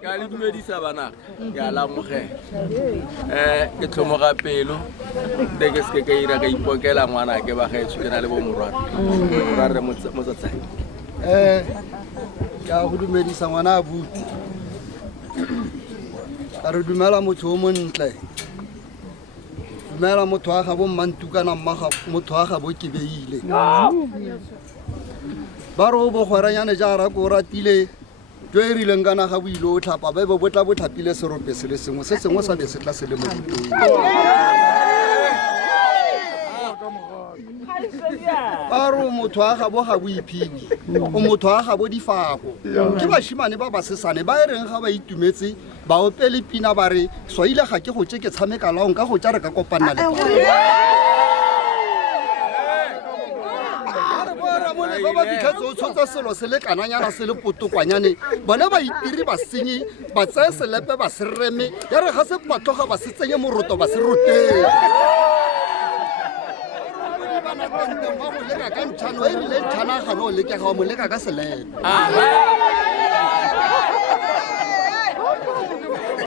Ka le dumedisa bana ke a lamogela ke tlhomoga pelo ke se ke ira ka ipokela ngwana ke ba gaetsho ke na le bo morare motsatsai ke a go dumedisa ngwana a buti ka re dumela motho o montle dumela motho wa gabo mmantukana motho wa gabo ke beile ba re o bogweranyane jaara ko o ratile jo e rileng kana ga boile o tlhapa ba be bo tla bo tlhapile serope se le sengwe se sengwe sa be se tla se le mo boteng ba re o motho wa gabo ga boiphini o motho wa gabo difako ke bashimane ba basesane ba e reng ga ba itumetse ba opele pina ba re swaile ga ke go tse ke tshameka laong ka go tsa re ka kopana le ba fitlhetse o tshotsa selo se le kananyana se le potokwanyane bone ba itiri basenyi ba tseye selepe ba se reme ya re ga se patloga ba se tsenye moroto ba se roteng ba go leka ka ntšhano e rile ntšhanagano o lekega wa mo leka ka selepe